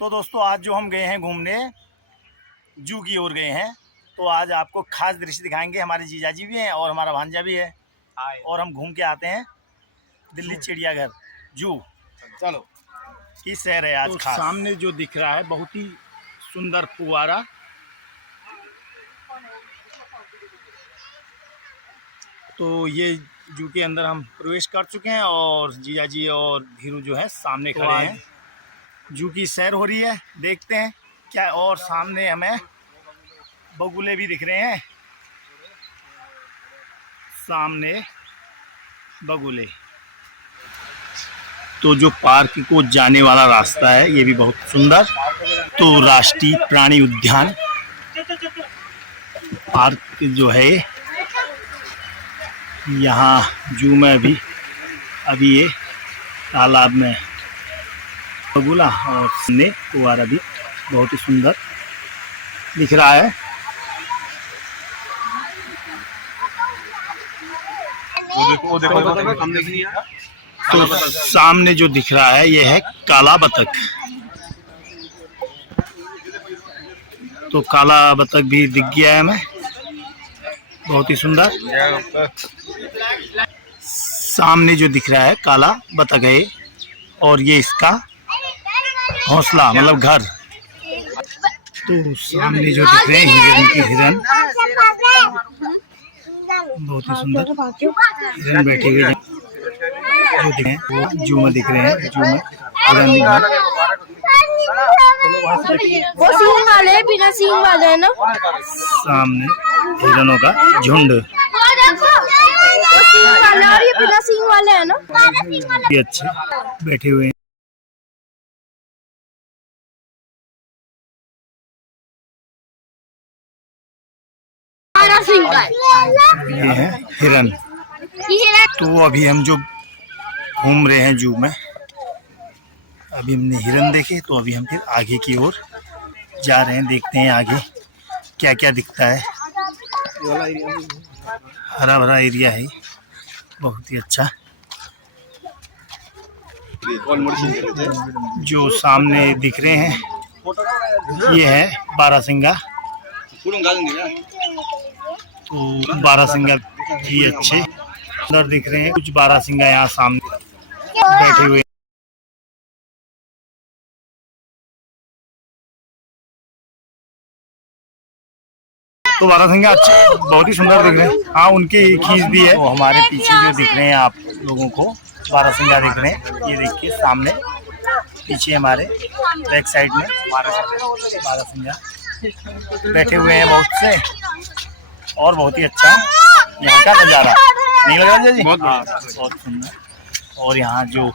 तो दोस्तों आज जो हम गए हैं घूमने जू की ओर गए हैं, तो आज आपको खास दृश्य दिखाएंगे। हमारे जीजाजी भी हैं और हमारा भांजा भी है, और हम घूम के आते हैं दिल्ली चिड़ियाघर जू। चलो की सैर है आज तो खास। सामने जो दिख रहा है बहुत ही सुंदर फुवारा, तो ये जू के अंदर हम प्रवेश कर चुके हैं और जीजाजी और धीरू जो है सामने खड़े हैं। जू की सैर हो रही है, देखते हैं क्या। और सामने हमें बगुले भी दिख रहे हैं, सामने बगुले। तो जो पार्क को जाने वाला रास्ता है ये भी बहुत सुंदर। तो राष्ट्रीय प्राणी उद्यान पार्क जो है यहाँ जू में अभी ये तालाब में बगुला और सामने कुआरा भी बहुत ही सुंदर दिख रहा है। वो देखो तो सामने जो दिख रहा है ये है काला बतख। तो काला बतख भी दिख गया है हमें, बहुत ही सुंदर। सामने जो दिख रहा है काला बतख है और ये इसका घोंसला मतलब घर। तो सामने जो दिख रहे हैं हिरन बहुत ही सुंदर हिरन बैठे हुए हैं, जो दिख रहे हैं वो जू में दिख रहे हैं। जू में हिरन दिख रहे हैं, वो सींग वाले हैं, बिना सींग वाले हैं ना। सामने हिरनों का झुंड, वो सींग वाले और ये बिना सींग वाले हैं ना। ये अच्छे बैठे हुए हैं। ये है हिरन। तो अभी हम जो घूम रहे हैं जू में, अभी हमने हिरन देखे, तो अभी हम फिर आगे की ओर जा रहे हैं। देखते हैं आगे क्या क्या दिखता है। हरा भरा एरिया है, बहुत ही अच्छा। जो सामने दिख रहे हैं ये है बारहसिंगा। तो बारहसिंगा भी अच्छे सुंदर दिख रहे हैं। कुछ बारहसिंगा यहाँ सामने बैठे हुए। तो बारहसिंगा अच्छे बहुत ही सुंदर दिख रहे हैं। हाँ, उनकी खींच भी है। तो हमारे पीछे जो दिख रहे हैं आप लोगों को बारहसिंगा दिख रहे हैं, ये देखिए सामने पीछे हमारे बैक साइड में बारहसिंगा बैठे हुए हैं बहुत से। और बहुत ही अच्छा यहाँ का नज़ारा नहीं लगा जी? बहुत सुंदर। और यहाँ जो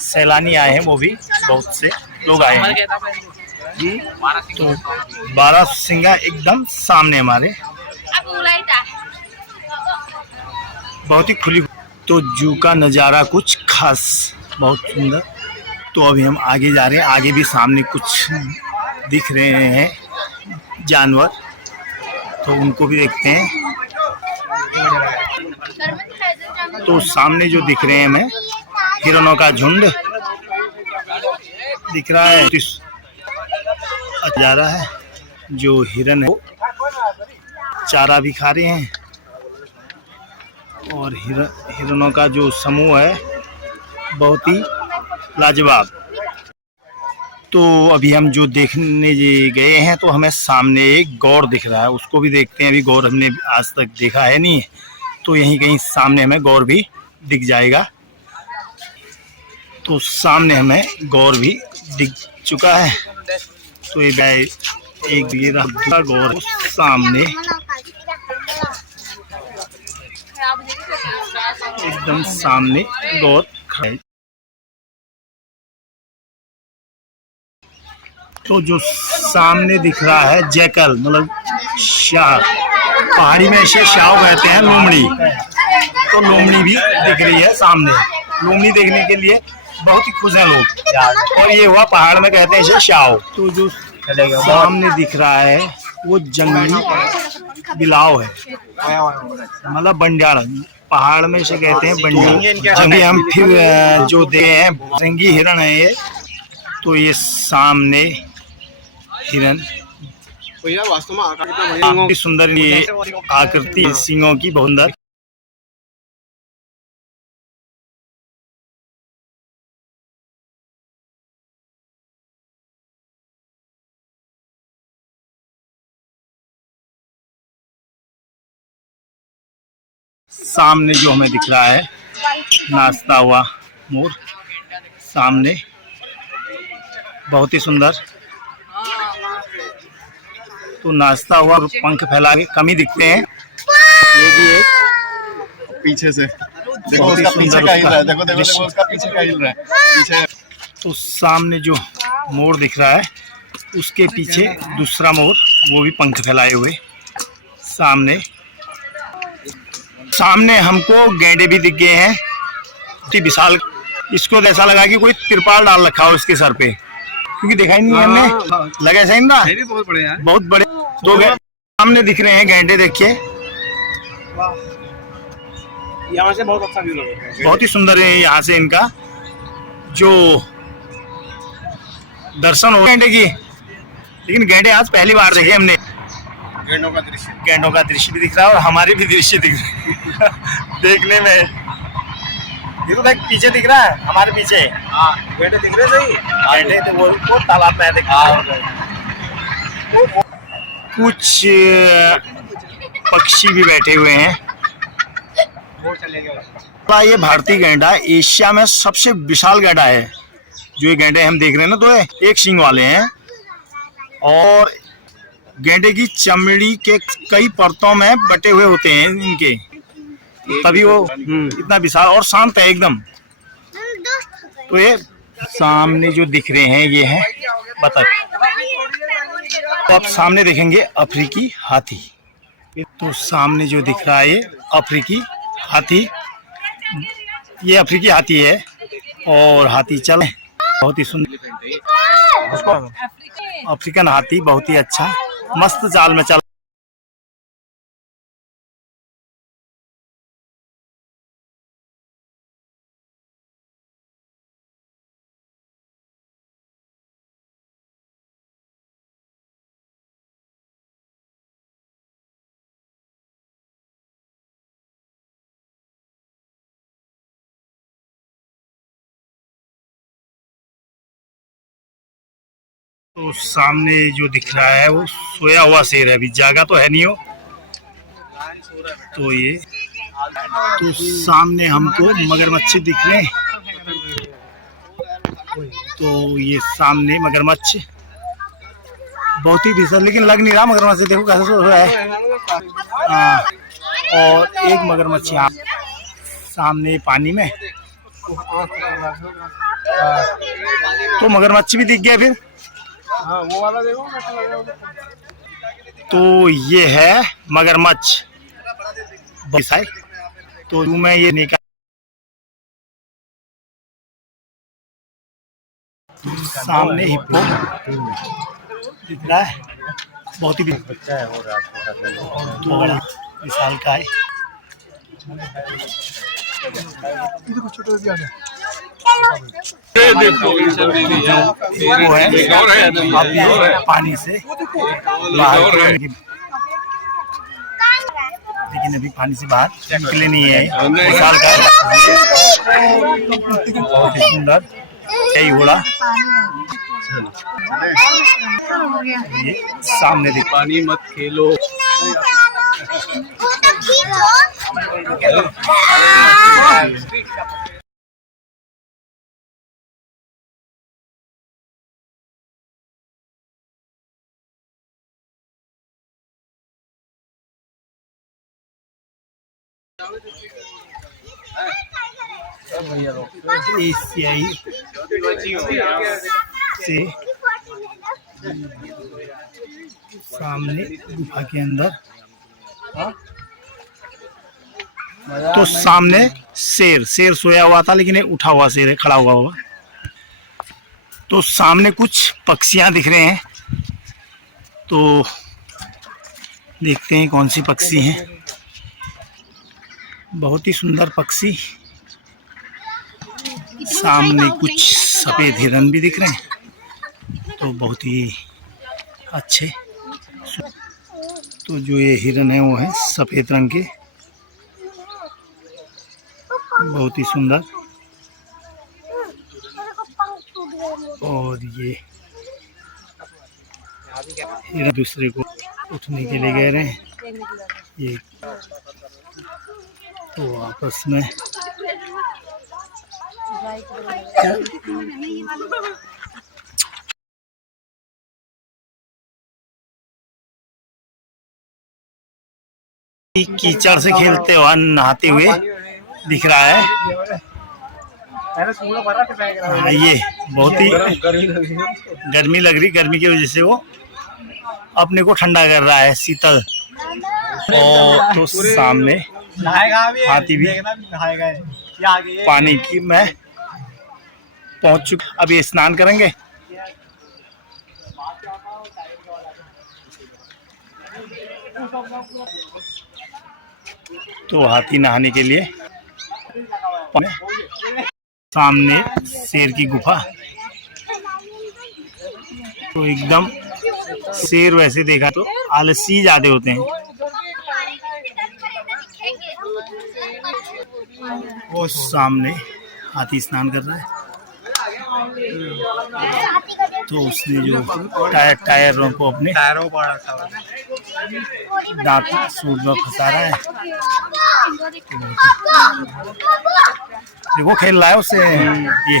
सैलानी आए हैं वो भी बहुत से लोग आए हैं जी। तो बारहसिंगा एकदम सामने हमारे, बहुत ही खुली। तो जू का नज़ारा कुछ खास, बहुत सुंदर। तो अभी हम आगे जा रहे हैं, आगे भी सामने कुछ दिख रहे हैं जानवर, तो उनको भी देखते हैं। तो सामने जो दिख रहे हैं हमें हिरणों का झुंड दिख रहा है, जा रहा है। जो हिरन है वो चारा भी खा रहे हैं, और हिरणों का जो समूह है बहुत ही लाजवाब। तो अभी हम जो देखने गए हैं तो हमें सामने एक गौर दिख रहा है, उसको भी देखते हैं। अभी गौर हमने आज तक देखा है नहीं, तो यहीं कहीं सामने हमें गौर भी दिख जाएगा। तो सामने हमें गौर भी दिख चुका है। तो ये एक ये रहा गौर सामने एकदम सामने गौर खड़ा है। तो जो सामने दिख रहा है जैकल मतलब शाह, पहाड़ी में ऐसे शाह कहते हैं लोमड़ी। तो लोमड़ी भी दिख रही है सामने। लोमड़ी देखने के लिए बहुत ही खुश हैं लोग, और ये हुआ पहाड़ में कहते हैं इसे शाह। तो जो सामने दिख रहा है वो जंगली बिलाव है, मतलब बंजारा। पहाड़ में इसे कहते हैं बंजारा। जंगली हम फिर जो दे हैं जंगी हिरण है ये, तो ये सामने हिरन, तो यार वास्तव में आकार कितना बढ़िया काफी सुंदर ये आकृति है सींगों की, बहुत सुंदर। सामने जो हमें दिख रहा है नाचता हुआ मोर, सामने बहुत ही सुंदर। तो नाचता हुआ पंख फैला के कम ही दिखते हैं। ये भी एक पीछे से देखो बहुत ही उसका पीछे सुंदर का हिल रहा है, उसका देखो देखो दृश्य। देखो उसका पीछे का हिल रहा है पीछे। तो सामने जो मोर दिख रहा है उसके पीछे दूसरा मोर, वो भी पंख फैलाए हुए। सामने सामने हमको गैंडे भी दिख गए हैं, कि विशाल। इसको ऐसा लगा कि कोई तिरपाल डाल रखा हो उसके सर पे, क्योंकि देखा ही नहीं है हमने, लगा ऐसा ही ना, ये भी बहुत बड़े यार, बहुत बड़े। तो सामने दिख रहे हैं गैंडे, देखिए यहाँ से बहुत अच्छा व्यू लग रहा है। बहुत ही सुंदर है। यहाँ से इनका जो दर्शन हो गैंडे की, लेकिन गैंडे आज पहली बार देखे हमने। गैंडों का दृश्य, गैंडों का दृश्य भी दिख रहा है और हमारे भी दृश्य दिख रहे हैं देखने में। ये तो देख पीछे दिख रहा है, हमारे पीछे हाँ गैंडे दिख रहे सही, गैंडे तो वो तालाब में दिख रहा है। कुछ पक्षी भी बैठे हुए हैं। ये भारतीय गैंडा एशिया में सबसे विशाल गैंडा है। जो ये गैंडे हम देख रहे हैं ना, तो एक सींग वाले हैं और गैंडे की चमड़ी के कई परतों में बटे हुए होते हैं इनके, तभी वो इतना विशाल और शांत है एकदम। तो ये सामने जो दिख रहे हैं ये है बतख। तो आप सामने देखेंगे अफ्रीकी हाथी। तो सामने जो दिख रहा है ये अफ्रीकी हाथी, ये अफ्रीकी हाथी है और हाथी चल बहुत ही सुंदर। अफ्रीकन हाथी बहुत ही अच्छा मस्त चाल में चल। तो सामने जो दिख रहा है वो सोया हुआ शेर है, अभी जागा तो है नहीं हो। तो ये तो सामने हमको मगरमच्छ दिख रहे हैं। तो ये सामने मगरमच्छ बहुत ही विशाल, लेकिन लग नहीं रहा मगरमच्छ, देखो कैसे सो रहा है। और एक मगरमच्छ यहाँ सामने पानी में, तो मगरमच्छ भी दिख गया फिर। हाँ वो वाला देखो। तो ये है मगरमच्छ, तो मैं ये निकाल सामने हिप्पो दिख रहा है, बहुत ही बच्चा है और तो बड़ा विशाल का है। वो है पानी से बाहर, लेकिन अभी पानी से बाहर निकले नहीं है। विशाल का बहुत ही सुंदर यही घोड़ा, ये सामने दिख। पानी मत खेलो। एशियाई से सामने गुफा के अंदर, तो सामने शेर सोया हुआ था, लेकिन एक उठा हुआ शेर है, खड़ा हुआ हुआ। तो सामने कुछ पक्षियां दिख रहे हैं, तो देखते हैं कौन सी पक्षी हैं। बहुत ही सुंदर पक्षी। सामने कुछ सफेद हिरन भी दिख रहे हैं। तो बहुत ही अच्छे। तो जो ये हिरन है वो है सफ़ेद रंग के, बहुत ही सुंदर। और ये हिरन दूसरे को उठने के लिए गए रहे हैं ये, तो आपस में कीचड़ से खेलते हुए नहाते हुए दिख रहा है। ये बहुत ही गर्मी लग रही, गर्मी की वजह से वो अपने को ठंडा कर रहा है, शीतल। और तो सामने हाथी भी पानी की में पहुंच चुके, अभी स्नान करेंगे। तो हाथी नहाने के लिए सामने शेर की गुफा, तो एकदम शेर वैसे देखा तो आलसी ज्यादा होते हैं। वो सामने हाथी स्नान कर रहा है, तो उसने जो टायरों को अपने दांत सूट में फंसा रहा है। देखो खेल रहा है उससे ये।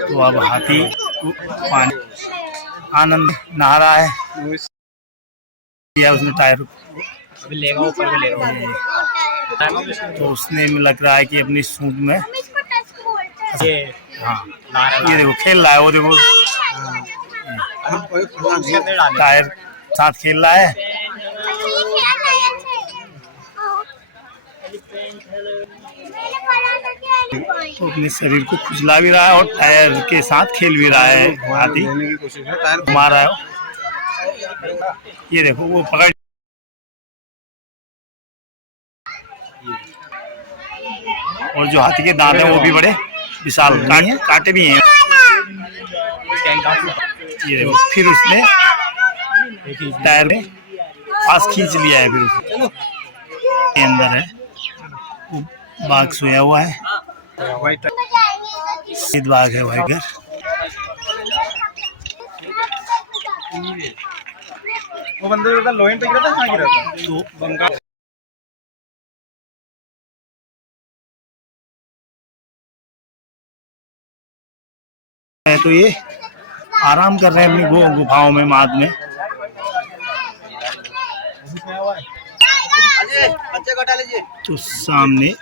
तो अब हाथी पानी आनंद नहा रहा है, या उसने टायर तो उसने लग रहा है कि अपनी सूंड में हाँ ये देखो खेल रहा है, वो देखो टायर साथ खेल रहा है। तो अपने शरीर को खुजला भी रहा है और टायर के साथ खेल भी रहा है। हाथी घुमा रहा है, ये देखो वो पकड़, और जो हाथी के दांत हैं वो भी बड़े विशाल, कांटे भी हैं। ये देखो फिर उसने टायर में पास खींच लिया है, फिर उसने के अंदर है वो बाघ सोया हुआ है, सिद्ध बाघ है वाइगर। वो बंदे लोइन पे गिरा था, कहाँ गिरा था? तो बंगाल है, तो ये आराम कर रहे हैं अपनी गुफाओं में, माद में। तो सामने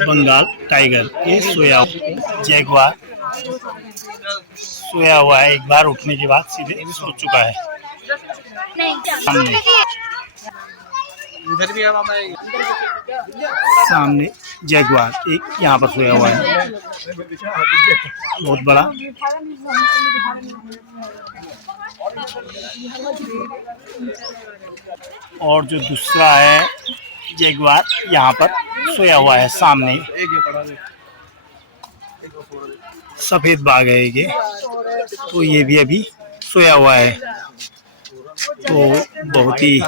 बंगाल टाइगर, ये सोया जैगवार सोया हुआ है, एक बार उठने के बाद सीधे सो चुका है। सामने इधर भी है मामा, सामने जैगवार एक यहाँ पर सोया हुआ है, बहुत बड़ा। और जो दूसरा है जैगवार यहाँ पर सोया हुआ है सामने, सफेद बाघ है ये, तो ये भी अभी सोया हुआ है। तो बहुत ही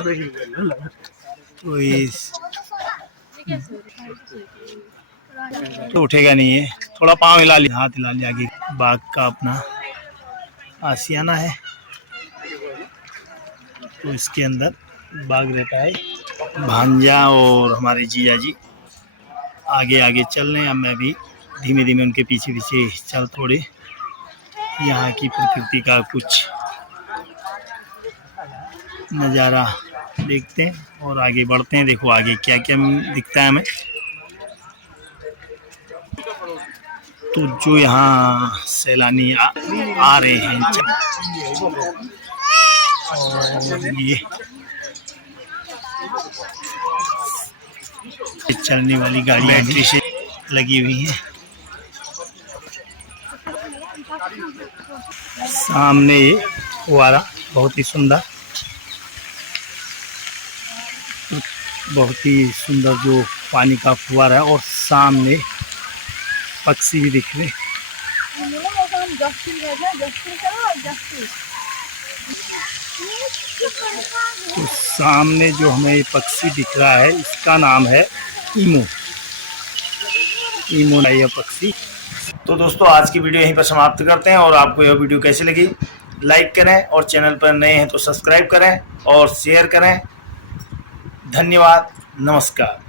तो उठेगा नहीं है, थोड़ा पाँव हिला लिया, हाथ हिला लिया। आगे बाघ का अपना आशियाना है, तो इसके अंदर बाघ रहता है। भांजा और हमारे जीजा जी आगे आगे चल रहे हैं, अब मैं भी धीमे धीमे उनके पीछे पीछे चल, थोड़े यहाँ की प्रकृति का कुछ नज़ारा देखते हैं और आगे बढ़ते हैं। देखो आगे क्या क्या दिखता है हमें। तो जो यहाँ सैलानी आ रहे हैं, और ये चलने वाली गाड़ी बैटरी से लगी हुई है। सामने ये फुवारा बहुत ही सुंदर, बहुत ही सुंदर जो पानी का फुवारा है, और सामने पक्षी भी दिख रहे। तो सामने जो हमें ये पक्षी दिख रहा है इसका नाम है ईमू। ईमू है यह पक्षी। तो दोस्तों आज की वीडियो यहीं पर समाप्त करते हैं, और आपको यह वीडियो कैसी लगी लाइक करें, और चैनल पर नए हैं तो सब्सक्राइब करें और शेयर करें। धन्यवाद, नमस्कार।